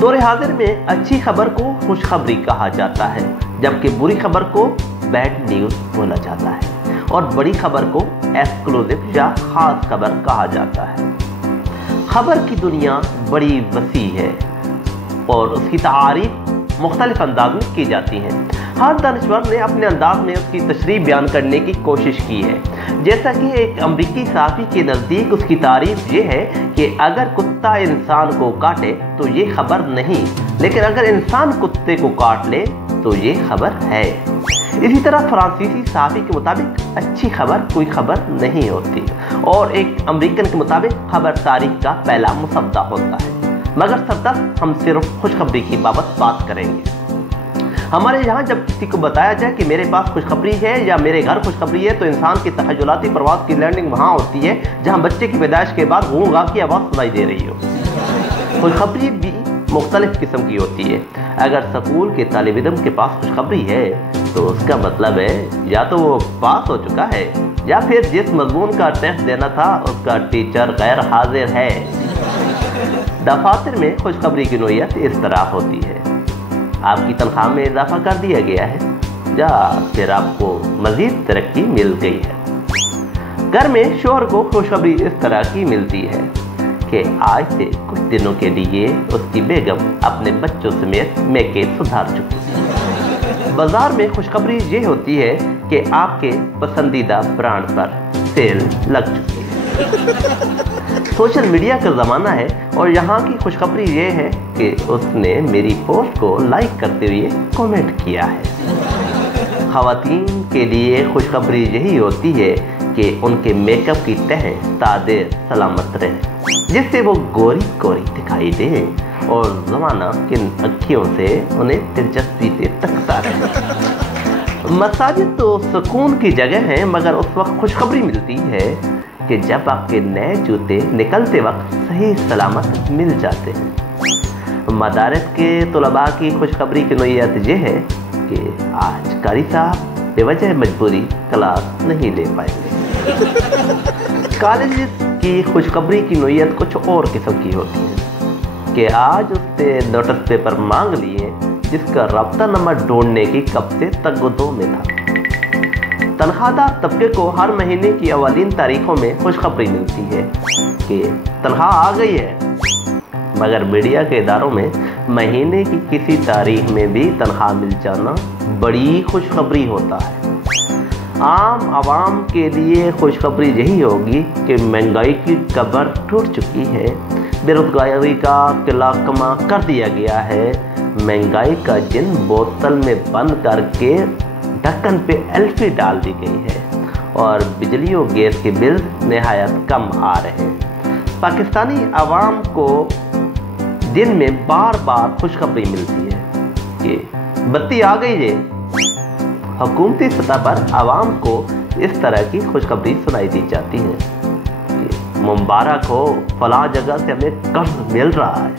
दौरे हाजिर में अच्छी खबर को खुशखबरी कहा जाता है, जबकि बुरी खबर को बैड न्यूज बोला जाता है और बड़ी खबर को एक्सक्लूसिव या खास खबर कहा जाता है। खबर की दुनिया बड़ी वसी है और उसकी तारीफ मुख्तलिफ अंदाज में की जाती है। हर दानिश्वर ने अपने अंदाज में उसकी तशरीह बयान करने की कोशिश की है। जैसा कि एक अमरीकी सहाफ़ी के नज़दीक उसकी तारीफ ये है कि अगर कुत्ता इंसान को काटे तो ये खबर नहीं, लेकिन अगर इंसान कुत्ते को काट ले तो ये खबर है। इसी तरह फ्रांसीसी सहाफ़ी के मुताबिक अच्छी खबर कोई खबर नहीं होती और एक अमेरिकन के मुताबिक खबर तारीख का पहला मुसद्दा होता है। मगर सरदस्त हम सिर्फ खुशखबरी की बाबत बात करेंगे। हमारे यहाँ जब किसी को बताया जाए कि मेरे पास खुशखबरी है या मेरे घर खुशखबरी है, तो इंसान की तखय्युलाती परवाज़ की लैंडिंग वहाँ होती है जहाँ बच्चे की पैदाइश के बाद गूंगा की आवाज़ सुनाई दे रही हो। खुशखबरी भी मुख्तलिफ किस्म की होती है। अगर स्कूल के तालिब इल्म के पास खुशखबरी है तो उसका मतलब है या तो वो पास हो चुका है या फिर जिस मजमून का टेस्ट देना था उसका टीचर गैर हाजिर है। दफातर में खुशखबरी की नोयत इस तरह होती है: आपकी तनख्वाह में इजाफा कर दिया गया है या फिर आपको मजीद तरक्की मिल गई है। घर में शोहर को खुशखबरी इस तरह की मिलती है कि आज से कुछ दिनों के लिए उसकी बेगम अपने बच्चों समेत मैके सुधार चुकी है। बाजार में खुशखबरी ये होती है कि आपके पसंदीदा ब्रांड पर सेल लग चुकी है। सोशल मीडिया का ज़माना है और यहाँ की खुशखबरी ये है कि उसने मेरी पोस्ट को लाइक करते हुए कमेंट किया है। ख़वातीन के लिए खुशखबरी यही होती है कि उनके मेकअप की तह तादेर सलामत रहे, जिससे वो गोरी गोरी दिखाई दें और ज़माना किन अखियों से उन्हें दिलचस्पी से तकता रहे। मसाजिद तो सुकून की जगह है, मगर उस वक्त खुशखबरी मिलती है कि जब आपके नए जूते निकलते वक्त सही सलामत मिल जाते हैं। मदारस के तलबा की खुशखबरी की नोयत ये है कि आज कारी साहब बेवजह मजबूरी क्लास नहीं ले पाएंगे। कॉलेज की खुशखबरी की नोयत कुछ और किस्म की होती है कि आज उससे नोटिस पेपर मांग लिए जिसका रब्ता नंबर ढूंढने की कब से तगदो में था। तनख्वाहदार तबके को हर महीने की अवालीन तारीखों में खुशखबरी मिलती है कि तनख्वाह आ गई है, मगर मीडिया के इदारों में महीने की किसी तारीख में भी तनख्वाह मिल जाना बड़ी खुशखबरी होता है। आम आवाम के लिए खुशखबरी यही होगी कि महंगाई की कब्र टूट चुकी है, बेरोजगारी का किला कमा कर दिया गया है, महंगाई का जिन बोतल में बंद करके ढक्कन पे एल्फी डाल दी गई है और बिजली और गैस के बिल नहायत कम आ रहे हैं। पाकिस्तानी आवाम को दिन में बार बार खुशखबरी मिलती है कि बत्ती आ गई है। हुकूमती सतह पर आवाम को इस तरह की खुशखबरी सुनाई दी जाती है कि मुबारक हो, फलां जगह से हमें कर्ज मिल रहा है।